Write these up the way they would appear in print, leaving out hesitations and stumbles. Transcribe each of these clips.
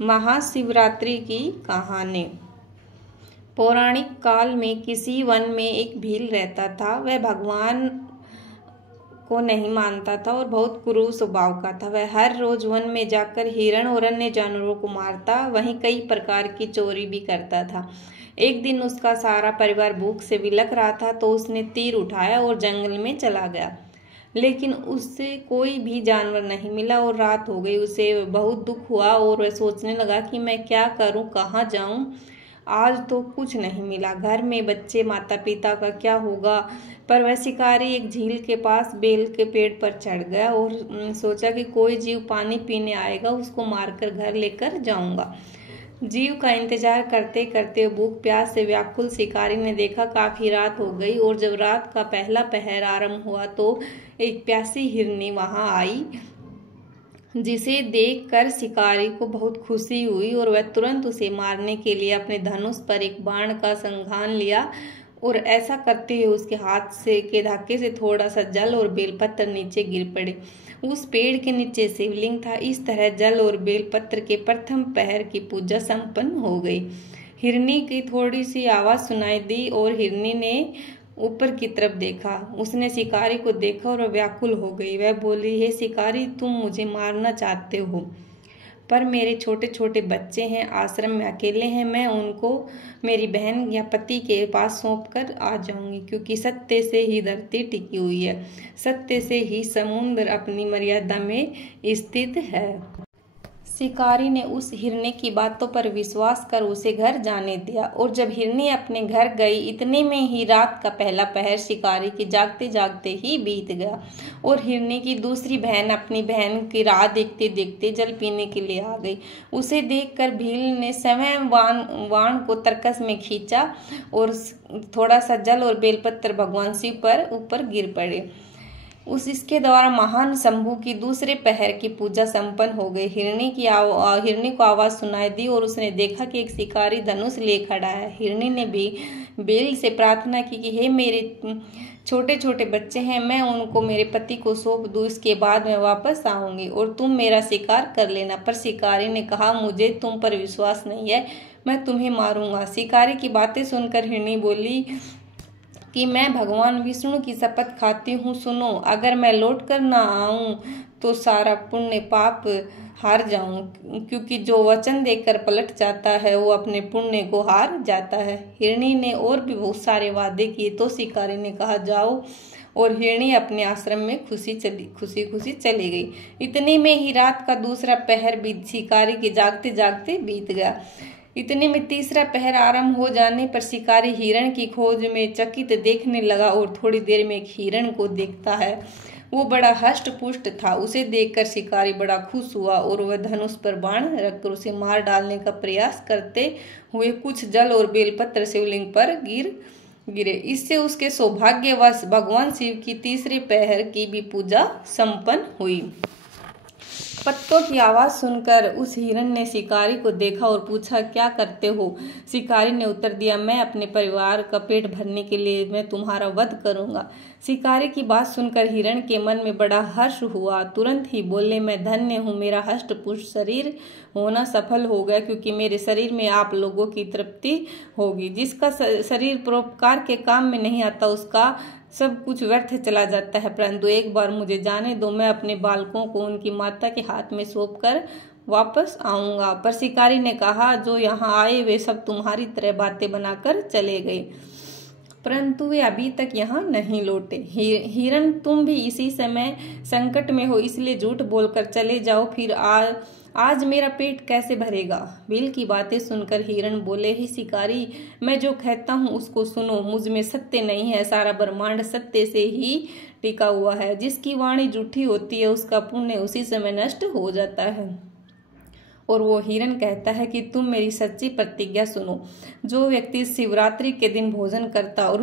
महाशिवरात्रि की कहानी। पौराणिक काल में किसी वन में एक भील रहता था। वह भगवान को नहीं मानता था और बहुत क्रूर स्वभाव का था। वह हर रोज वन में जाकर हिरण और अन्य जानवरों को मारता, वहीं कई प्रकार की चोरी भी करता था। एक दिन उसका सारा परिवार भूख से विलख रहा था तो उसने तीर उठाया और जंगल में चला गया, लेकिन उससे कोई भी जानवर नहीं मिला और रात हो गई। उसे बहुत दुख हुआ और वह सोचने लगा कि मैं क्या करूं, कहाँ जाऊं। आज तो कुछ नहीं मिला, घर में बच्चे, माता पिता का क्या होगा। पर वह शिकारी एक झील के पास बेल के पेड़ पर चढ़ गया और सोचा कि कोई जीव पानी पीने आएगा, उसको मारकर घर लेकर जाऊंगा। जीव का इंतजार करते करते भूख प्यास से व्याकुल शिकारी ने देखा काफी रात हो गई और जब रात का पहला पहर आरंभ हुआ तो एक प्यासी हिरनी वहां आई, जिसे देखकर शिकारी को बहुत खुशी हुई और वह तुरंत उसे मारने के लिए अपने धनुष पर एक बाण का संघान लिया और ऐसा करते हुए उसके हाथ से के धक्के से थोड़ा सा जल और बेलपत्र नीचे गिर पड़े। उस पेड़ के नीचे शिवलिंग था। इस तरह जल और बेलपत्र के प्रथम पहर की पूजा संपन्न हो गई। हिरनी की थोड़ी सी आवाज सुनाई दी और हिरनी ने ऊपर की तरफ देखा। उसने शिकारी को देखा और व्याकुल हो गई। वह बोली, हे शिकारी, तुम मुझे मारना चाहते हो, पर मेरे छोटे छोटे बच्चे हैं, आश्रम में अकेले हैं। मैं उनको मेरी बहन या पति के पास सौंप कर आ जाऊंगी, क्योंकि सत्य से ही धरती टिकी हुई है, सत्य से ही समुद्र अपनी मर्यादा में स्थित है। शिकारी ने उस हिरनी की बातों पर विश्वास कर उसे घर जाने दिया और जब हिरनी अपने घर गई, इतने में ही रात का पहला पहर शिकारी के जागते जागते ही बीत गया और हिरनी की दूसरी बहन अपनी बहन की राह देखते देखते जल पीने के लिए आ गई। उसे देखकर भील ने स्वयं वाण को तरकस में खींचा और थोड़ा सा जल और बेलपत्र भगवान शिव पर ऊपर गिर पड़े। इसके द्वारा महान शंभु की दूसरे पहर की पूजा संपन्न हो गई। हिरनी को आवाज सुनाई दी और उसने देखा कि एक शिकारी धनुष ले खड़ा है। हिरनी ने भी बेल से प्रार्थना की कि हे मेरे छोटे छोटे बच्चे हैं, मैं उनको मेरे पति को सौंप दूं, इसके बाद मैं वापस आऊंगी और तुम मेरा शिकार कर लेना। पर शिकारी ने कहा, मुझे तुम पर विश्वास नहीं है, मैं तुम्हें मारूंगा। शिकारी की बातें सुनकर हिरनी बोली कि मैं भगवान विष्णु की शपथ खाती हूँ, सुनो, अगर मैं लौट कर ना आऊं तो सारा पुण्य पाप हार जाऊं, क्योंकि जो वचन देकर पलट जाता है वो अपने पुण्य को हार जाता है। हिरनी ने और भी बहुत सारे वादे किए तो शिकारी ने कहा, जाओ, और हिरनी अपने आश्रम में खुशी खुशी चली गई। इतने में ही रात का दूसरा पहर भी शिकारी के जागते जागते बीत गया। इतने में तीसरा पहर आरंभ हो जाने पर शिकारी हिरण की खोज में चकित देखने लगा और थोड़ी देर में एक हिरण को देखता है। वो बड़ा हष्ट पुष्ट था। उसे देखकर शिकारी बड़ा खुश हुआ और वह धनुष पर बाण रखकर उसे मार डालने का प्रयास करते हुए कुछ जल और बेलपत्र शिवलिंग पर गिरे। इससे उसके सौभाग्यवश भगवान शिव की तीसरे पहर की भी पूजा संपन्न हुई। पत्तों की आवाज सुनकर उस हिरण ने शिकारी को देखा और पूछा, क्या करते हो? शिकारी ने उत्तर दिया, मैं अपने परिवार का पेट भरने के लिए मैं तुम्हारा वध करूंगा। शिकारी की बात सुनकर हिरण के मन में बड़ा हर्ष हुआ। तुरंत ही बोले, मैं धन्य हूँ, मेरा हष्ट पुष्ट शरीर होना सफल हो गया, क्योंकि मेरे शरीर में आप लोगों की तृप्ति होगी। जिसका शरीर परोपकार के काम में नहीं आता उसका सब कुछ व्यर्थ चला जाता है, परंतु एक बार मुझे जाने दो, मैं अपने बालकों को उनकी माता के हाथ में सौंप कर वापस आऊंगा। पर शिकारी ने कहा, जो यहाँ आए वे सब तुम्हारी तरह बातें बनाकर चले गए, परंतु वे अभी तक यहाँ नहीं लौटे। हिरण, तुम भी इसी समय संकट में हो, इसलिए झूठ बोलकर चले जाओ, फिर आज मेरा पेट कैसे भरेगा? भील की बातें सुनकर हिरण बोले, ही शिकारी, मैं जो कहता हूँ उसको सुनो, मुझ में सत्य नहीं है, सारा ब्रह्मांड सत्य से ही टिका हुआ है। जिसकी वाणी झूठी होती है उसका पुण्य उसी समय नष्ट हो जाता है। और वो हिरण कहता है कि तुम मेरी सच्ची प्रतिज्ञा सुनो, जो व्यक्ति शिवरात्रि के दिन भोजन करता और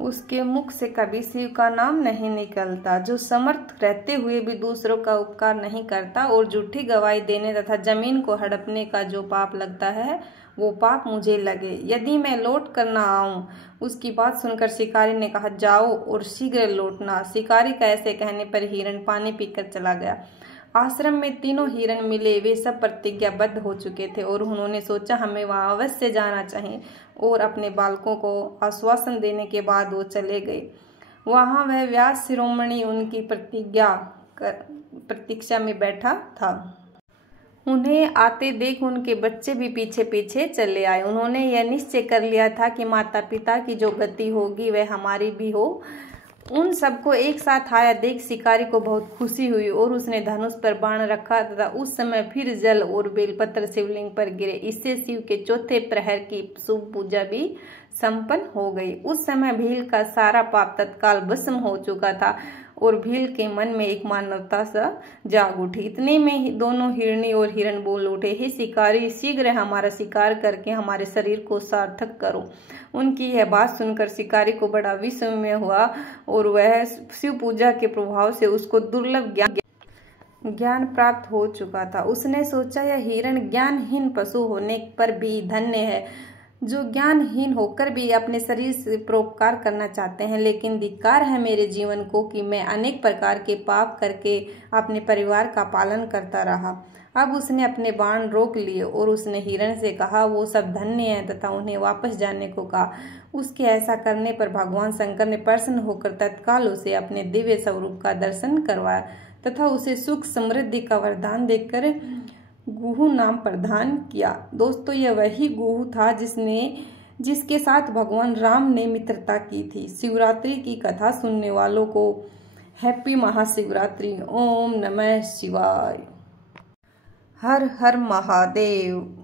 उसके मुख से कभी शिव का नाम नहीं निकलता, जो समर्थ रहते हुए भी दूसरों का उपकार नहीं करता और झूठी गवाही देने तथा जमीन को हड़पने का जो पाप लगता है वो पाप मुझे लगे, यदि मैं लौट कर ना आऊं। उसकी बात सुनकर शिकारी ने कहा, जाओ और शीघ्र लौटना। शिकारी का ऐसे कहने पर हिरण पानी पीकर चला गया। आश्रम में तीनों हिरण मिले। वे सब प्रतिज्ञाबद्ध हो चुके थे और उन्होंने सोचा हमें वहां अवश्य जाना चाहिए, और अपने बालकों को आश्वासन देने के बाद वो चले गए। वहां वह व्यास शिरोमणि उनकी प्रतीक्षा में बैठा था। उन्हें आते देख उनके बच्चे भी पीछे पीछे चले आए। उन्होंने यह निश्चय कर लिया था कि माता पिता की जो गति होगी वह हमारी भी हो। उन सबको एक साथ आया देख शिकारी को बहुत खुशी हुई और उसने धनुष पर बाण रखा तथा उस समय फिर जल और बेलपत्र शिवलिंग पर गिरे। इससे शिव के चौथे प्रहर की शुभ पूजा भी संपन्न हो गई। उस समय भील का सारा पाप तत्काल भस्म हो चुका था और भील के मन में एक मानवता सा जाग उठी। इतने में ही दोनों हिरणी और हिरण बोल उठे, हे शिकारी, शीघ्र हमारा शिकार करके हमारे शरीर को सार्थक करो। उनकी यह बात सुनकर शिकारी को बड़ा विस्मय हुआ और वह शिव पूजा के प्रभाव से उसको दुर्लभ ज्ञान प्राप्त हो चुका था। उसने सोचा यह हिरण ज्ञानहीन पशु होने पर भी धन्य है, जो ज्ञानहीन होकर भी अपने शरीर से परोपकार करना चाहते हैं। लेकिन धिक्कार है मेरे जीवन को कि मैं अनेक प्रकार के पाप करके अपने परिवार का पालन करता रहा। अब उसने अपने बाण रोक लिए और उसने हिरण से कहा वो सब धन्य हैं तथा उन्हें वापस जाने को कहा। उसके ऐसा करने पर भगवान शंकर ने प्रसन्न होकर तत्काल उसे अपने दिव्य स्वरूप का दर्शन करवाया तथा उसे सुख समृद्धि का वरदान देकर गुहू नाम प्रदान किया। दोस्तों, यह वही गुहू था जिसके साथ भगवान राम ने मित्रता की थी। शिवरात्रि की कथा सुनने वालों को हैप्पी महाशिवरात्रि। ओम नमः शिवाय। हर हर महादेव।